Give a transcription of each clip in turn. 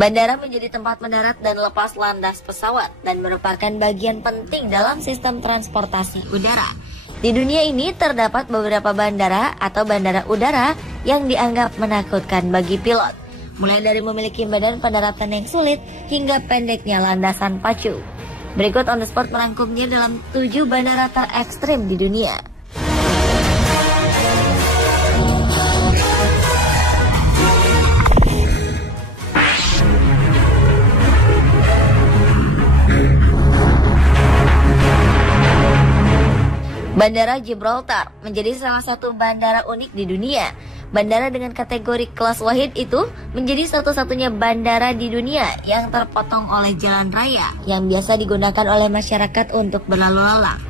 Bandara menjadi tempat mendarat dan lepas landas pesawat dan merupakan bagian penting dalam sistem transportasi udara. Di dunia ini terdapat beberapa bandara atau bandara udara yang dianggap menakutkan bagi pilot. Mulai dari memiliki badan pendaratan yang sulit hingga pendeknya landasan pacu. Berikut On The Spot merangkumnya dalam 7 bandara terekstrim di dunia. Bandara Gibraltar menjadi salah satu bandara unik di dunia. Bandara dengan kategori kelas wahid itu menjadi satu-satunya bandara di dunia yang terpotong oleh jalan raya yang biasa digunakan oleh masyarakat untuk berlalu lalang.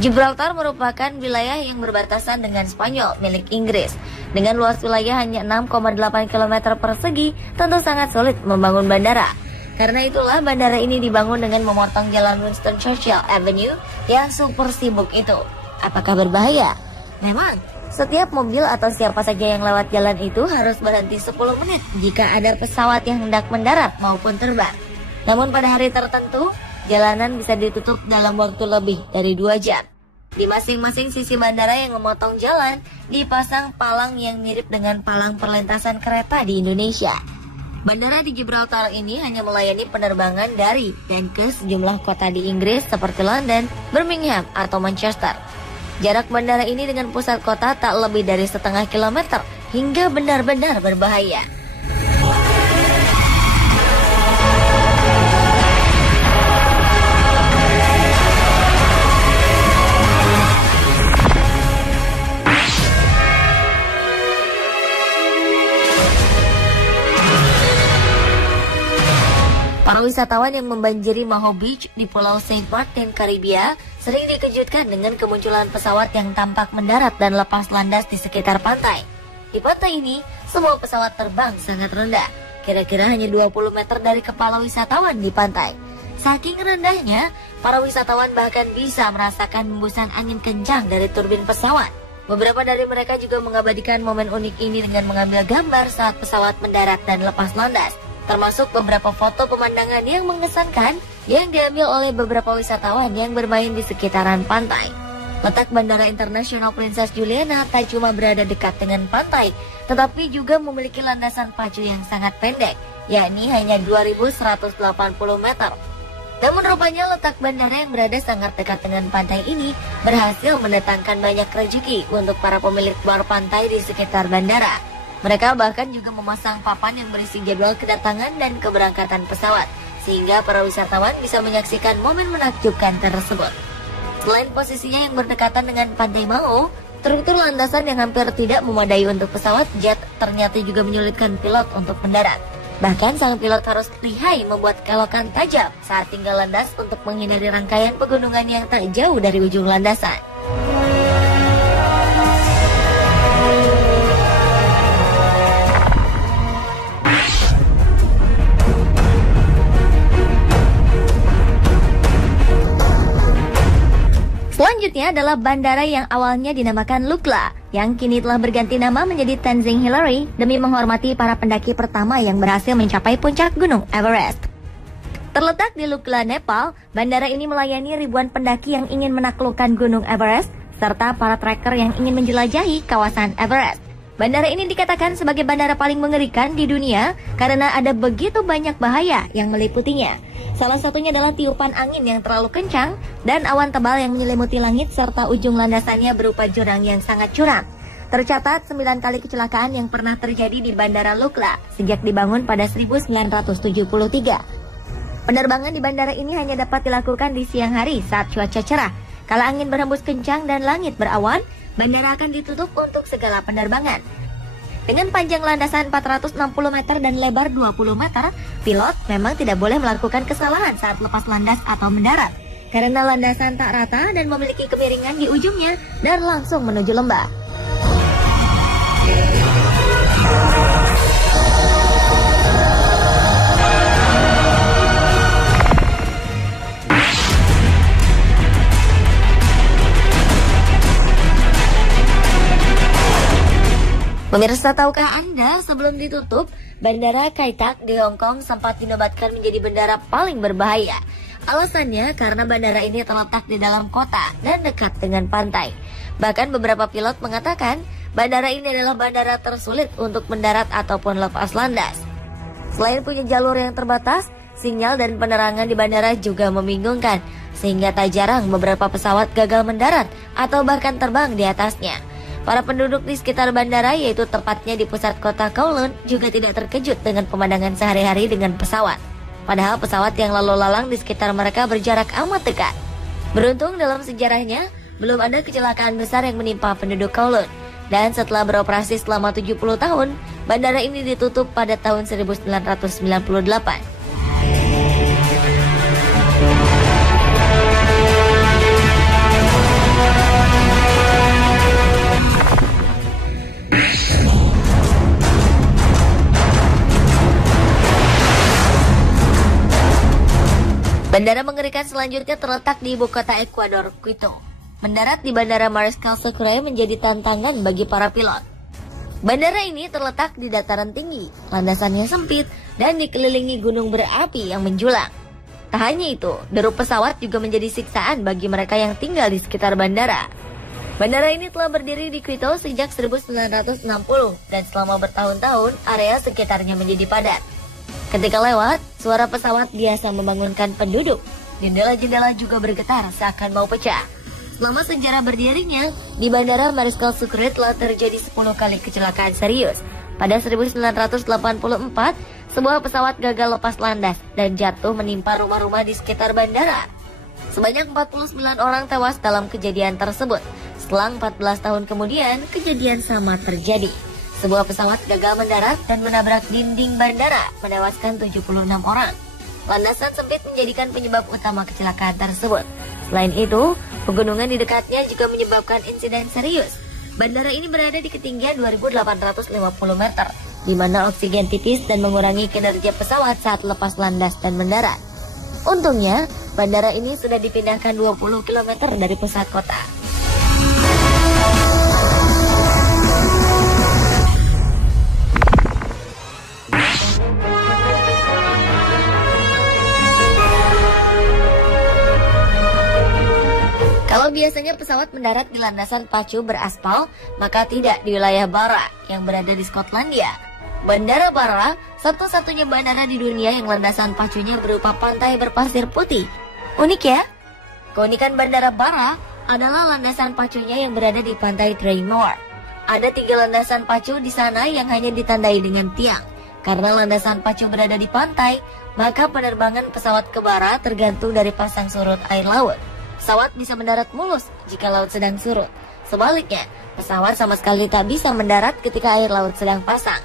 Gibraltar merupakan wilayah yang berbatasan dengan Spanyol milik Inggris. Dengan luas wilayah hanya 6,8 km persegi, tentu sangat sulit membangun bandara. Karena itulah bandara ini dibangun dengan memotong jalan Winston Churchill Avenue yang super sibuk itu. Apakah berbahaya? Memang, setiap mobil atau siapa saja yang lewat jalan itu harus berhenti 10 menit jika ada pesawat yang hendak mendarat maupun terbang. Namun pada hari tertentu, jalanan bisa ditutup dalam waktu lebih dari 2 jam. Di masing-masing sisi bandara yang memotong jalan, dipasang palang yang mirip dengan palang perlintasan kereta di Indonesia. Bandara di Gibraltar ini hanya melayani penerbangan dari dan ke sejumlah kota di Inggris seperti London, Birmingham, atau Manchester. Jarak bandara ini dengan pusat kota tak lebih dari setengah kilometer hingga benar-benar berbahaya. Para wisatawan yang membanjiri Maho Beach di Pulau Saint Martin, Karibia, sering dikejutkan dengan kemunculan pesawat yang tampak mendarat dan lepas landas di sekitar pantai. Di pantai ini, semua pesawat terbang sangat rendah, kira-kira hanya 20 meter dari kepala wisatawan di pantai. Saking rendahnya, para wisatawan bahkan bisa merasakan hembusan angin kencang dari turbin pesawat. Beberapa dari mereka juga mengabadikan momen unik ini dengan mengambil gambar saat pesawat mendarat dan lepas landas, termasuk beberapa foto pemandangan yang mengesankan yang diambil oleh beberapa wisatawan yang bermain di sekitaran pantai. Letak Bandara Internasional Princess Juliana tak cuma berada dekat dengan pantai, tetapi juga memiliki landasan pacu yang sangat pendek, yakni hanya 2.180 meter. Namun rupanya letak bandara yang berada sangat dekat dengan pantai ini berhasil mendatangkan banyak rezeki untuk para pemilik bar pantai di sekitar bandara. Mereka bahkan juga memasang papan yang berisi jadwal kedatangan dan keberangkatan pesawat, sehingga para wisatawan bisa menyaksikan momen menakjubkan tersebut. Selain posisinya yang berdekatan dengan pantai Maho, struktur landasan yang hampir tidak memadai untuk pesawat jet ternyata juga menyulitkan pilot untuk mendarat. Bahkan sang pilot harus lihai membuat kelokan tajam saat tinggal landas untuk menghindari rangkaian pegunungan yang tak jauh dari ujung landasan. Selanjutnya adalah bandara yang awalnya dinamakan Lukla, yang kini telah berganti nama menjadi Tenzing Hillary demi menghormati para pendaki pertama yang berhasil mencapai puncak Gunung Everest. Terletak di Lukla, Nepal, bandara ini melayani ribuan pendaki yang ingin menaklukkan Gunung Everest, serta para trekker yang ingin menjelajahi kawasan Everest. Bandara ini dikatakan sebagai bandara paling mengerikan di dunia karena ada begitu banyak bahaya yang meliputinya. Salah satunya adalah tiupan angin yang terlalu kencang dan awan tebal yang menyelimuti langit serta ujung landasannya berupa jurang yang sangat curam. Tercatat 9 kali kecelakaan yang pernah terjadi di Bandara Lukla sejak dibangun pada 1973. Penerbangan di bandara ini hanya dapat dilakukan di siang hari saat cuaca cerah. Kala angin berhembus kencang dan langit berawan, bandara akan ditutup untuk segala penerbangan. Dengan panjang landasan 460 meter dan lebar 20 meter, pilot memang tidak boleh melakukan kesalahan saat lepas landas atau mendarat, karena landasan tak rata dan memiliki kemiringan di ujungnya dan langsung menuju lembah. Pemirsa, tahukah Anda sebelum ditutup, Bandara Kai Tak di Hong Kong sempat dinobatkan menjadi bandara paling berbahaya. Alasannya karena bandara ini terletak di dalam kota dan dekat dengan pantai. Bahkan beberapa pilot mengatakan bandara ini adalah bandara tersulit untuk mendarat ataupun lepas landas. Selain punya jalur yang terbatas, sinyal dan penerangan di bandara juga membingungkan, sehingga tak jarang beberapa pesawat gagal mendarat atau bahkan terbang di atasnya. Para penduduk di sekitar bandara, yaitu tepatnya di pusat kota Kowloon, juga tidak terkejut dengan pemandangan sehari-hari dengan pesawat. Padahal pesawat yang lalu lalang di sekitar mereka berjarak amat dekat. Beruntung dalam sejarahnya, belum ada kecelakaan besar yang menimpa penduduk Kowloon. Dan setelah beroperasi selama 70 tahun, bandara ini ditutup pada tahun 1998. Bandara mengerikan selanjutnya terletak di ibu kota Ekuador, Quito. Mendarat di Bandara Mariscal Sucre menjadi tantangan bagi para pilot. Bandara ini terletak di dataran tinggi, landasannya sempit, dan dikelilingi gunung berapi yang menjulang. Tak hanya itu, deru pesawat juga menjadi siksaan bagi mereka yang tinggal di sekitar bandara. Bandara ini telah berdiri di Quito sejak 1960, dan selama bertahun-tahun, area sekitarnya menjadi padat. Ketika lewat, suara pesawat biasa membangunkan penduduk. Jendela-jendela juga bergetar seakan mau pecah. Selama sejarah berdirinya, di Bandara Mariscal Sucre telah terjadi 10 kali kecelakaan serius. Pada 1984, sebuah pesawat gagal lepas landas dan jatuh menimpa rumah-rumah di sekitar bandara. Sebanyak 49 orang tewas dalam kejadian tersebut. Selang 14 tahun kemudian, kejadian sama terjadi. Sebuah pesawat gagal mendarat dan menabrak dinding bandara, menewaskan 76 orang. Landasan sempit menjadikan penyebab utama kecelakaan tersebut. Selain itu, pegunungan di dekatnya juga menyebabkan insiden serius. Bandara ini berada di ketinggian 2.850 meter, di mana oksigen tipis dan mengurangi kinerja pesawat saat lepas landas dan mendarat. Untungnya, bandara ini sudah dipindahkan 20 km dari pusat kota. Kalau biasanya pesawat mendarat di landasan pacu beraspal, maka tidak di wilayah Barra yang berada di Skotlandia. Bandara Barra satu-satunya bandara di dunia yang landasan pacunya berupa pantai berpasir putih. Unik ya? Keunikan Bandara Barra adalah landasan pacunya yang berada di pantai Draymore. Ada 3 landasan pacu di sana yang hanya ditandai dengan tiang. Karena landasan pacu berada di pantai, maka penerbangan pesawat ke Barra tergantung dari pasang surut air laut. Pesawat bisa mendarat mulus jika laut sedang surut. Sebaliknya, pesawat sama sekali tak bisa mendarat ketika air laut sedang pasang.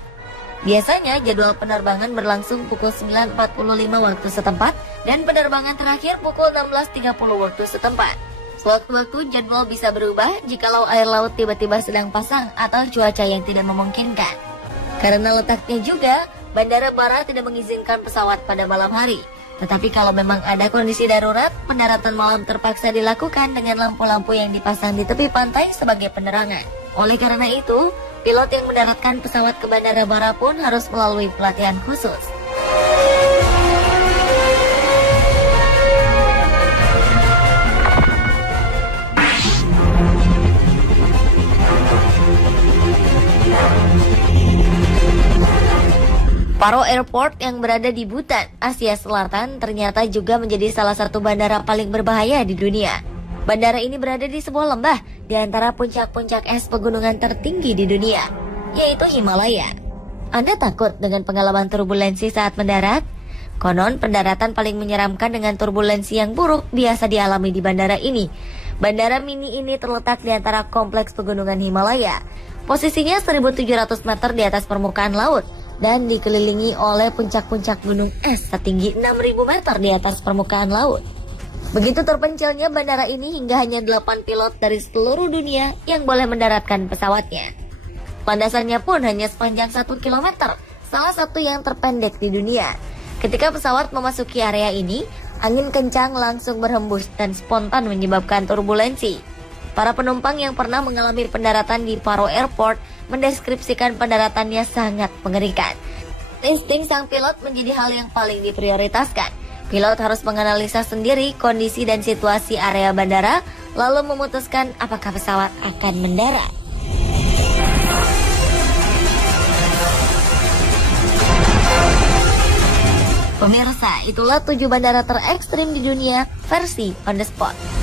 Biasanya jadwal penerbangan berlangsung pukul 9.45 waktu setempat dan penerbangan terakhir pukul 16.30 waktu setempat. Sewaktu-waktu jadwal bisa berubah jikalau air laut tiba-tiba sedang pasang atau cuaca yang tidak memungkinkan. Karena letaknya juga, Bandara Barra tidak mengizinkan pesawat pada malam hari. Tetapi kalau memang ada kondisi darurat, pendaratan malam terpaksa dilakukan dengan lampu-lampu yang dipasang di tepi pantai sebagai penerangan. Oleh karena itu, pilot yang mendaratkan pesawat ke Bandara Barra pun harus melalui pelatihan khusus. Paro Airport yang berada di Butan, Asia Selatan ternyata juga menjadi salah satu bandara paling berbahaya di dunia. Bandara ini berada di sebuah lembah di antara puncak-puncak es pegunungan tertinggi di dunia, yaitu Himalaya. Anda takut dengan pengalaman turbulensi saat mendarat? Konon pendaratan paling menyeramkan dengan turbulensi yang buruk biasa dialami di bandara ini. Bandara mini ini terletak di antara kompleks pegunungan Himalaya. Posisinya 1.700 meter di atas permukaan laut dan dikelilingi oleh puncak-puncak gunung es setinggi 6.000 meter di atas permukaan laut. Begitu terpencilnya bandara ini hingga hanya 8 pilot dari seluruh dunia yang boleh mendaratkan pesawatnya. Landasannya pun hanya sepanjang 1 km, salah satu yang terpendek di dunia. Ketika pesawat memasuki area ini, angin kencang langsung berhembus dan spontan menyebabkan turbulensi. Para penumpang yang pernah mengalami pendaratan di Paro Airport mendeskripsikan pendaratannya sangat mengerikan. Insting sang pilot menjadi hal yang paling diprioritaskan. Pilot harus menganalisa sendiri kondisi dan situasi area bandara, lalu memutuskan apakah pesawat akan mendarat. Pemirsa, itulah 7 bandara terekstrim di dunia versi On The Spot.